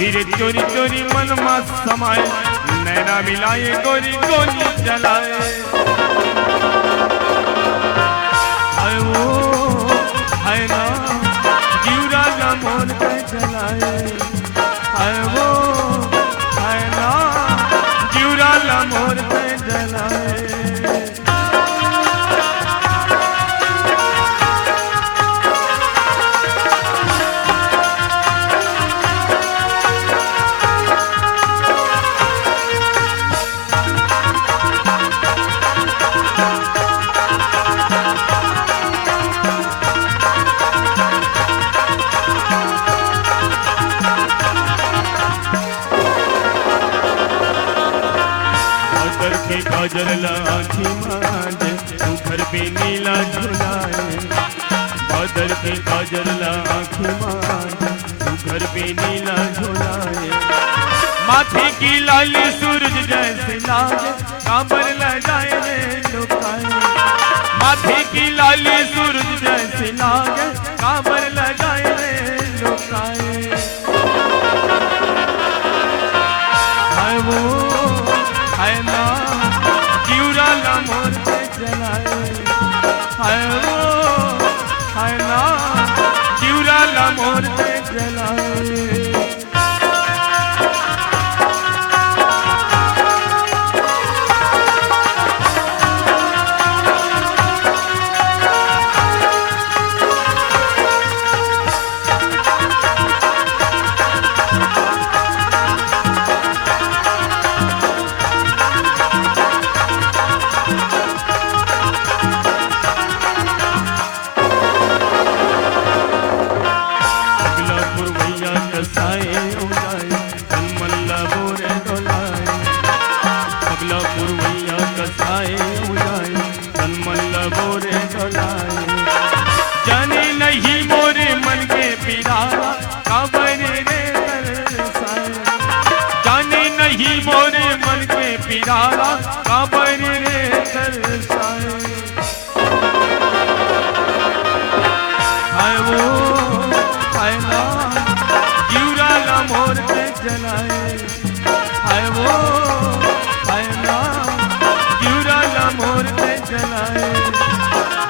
धीरे चोरी चोरी मन में समाए, नैना मिलाए गोरी गोली जलाए। हाय वो हाय ना जीवरा का मोर के जलाए, हाय वो हाय ना जीवरा का मोर के जलाए। काजल लाखी मांझे तू घर पे नीला झुलाए, बादल के काजल लाखी मांझे तू घर पे नीला झुलाए। माथे की लाली सूरज जैसे लागे, कांबर ल जाए रे लुकाए। माथे की लाली सूरज जैसे लागे, कांबर ल जाए रे लुकाए। हाय वो हाय ना जीवरा ला मोर के जलाए, हाय वो हाय ना जीवरा ला मोर के जलाए। जाने नहीं मोरे मन के पिरारा, कांवर रे तरसाए। जाने नहीं मोरे मन के पिरारा, कांवर रे तरसाए। हाय वो हाय ना जीवरा ला मोर के जलाए, हाय वो हाय ना जीवरा ला मोर के जलाए।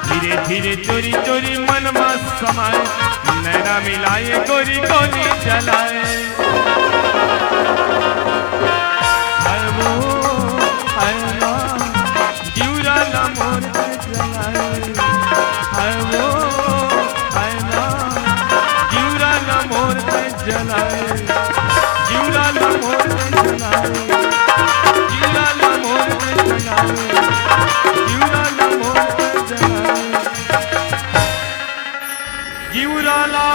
धीरे धीरे चोरी चोरी मन में समाए, नैना मिलाए गोरी गोली जलाए। हाय वो हाय ना जीवरा ला मोर के जलाए, हाय वो हाय ना जीवरा ला मोर के जलाए। जीवरा ला मोर के जलाए, जीवरा ला मोर के जलाए, जीवरा ला मोर के जलाए। जीवरा ला